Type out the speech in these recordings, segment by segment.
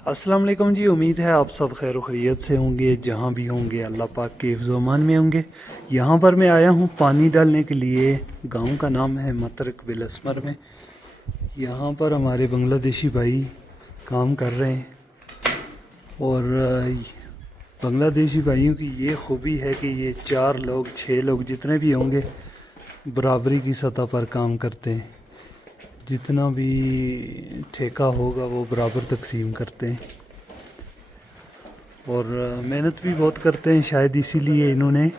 अस्सलाम वालेकुम जी। उम्मीद है आप सब खैर खैरियत से होंगे, जहाँ भी होंगे अल्लाह पाक के हिफ्ज़ व अमान में होंगे। यहाँ पर मैं आया हूँ पानी डालने के लिए। गांव का नाम है मतरक बिलस्मर में। यहाँ पर हमारे बांग्लादेशी भाई काम कर रहे हैं और बांग्लादेशी भाइयों की ये खूबी है कि ये 4 लोग 6 लोग जितने भी होंगे बराबरी की सतह पर काम करते हैं। जितना भी ठेका होगा वो बराबर तकसीम करते हैं और मेहनत भी बहुत करते हैं। शायद इसीलिए इन्होंने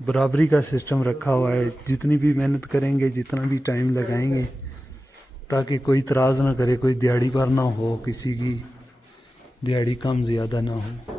बराबरी का सिस्टम रखा हुआ है। जितनी भी मेहनत करेंगे, जितना भी टाइम लगाएंगे, ताकि कोई इतराज़ ना करे, कोई दिहाड़ी पर ना हो, किसी की दिहाड़ी कम ज़्यादा ना हो।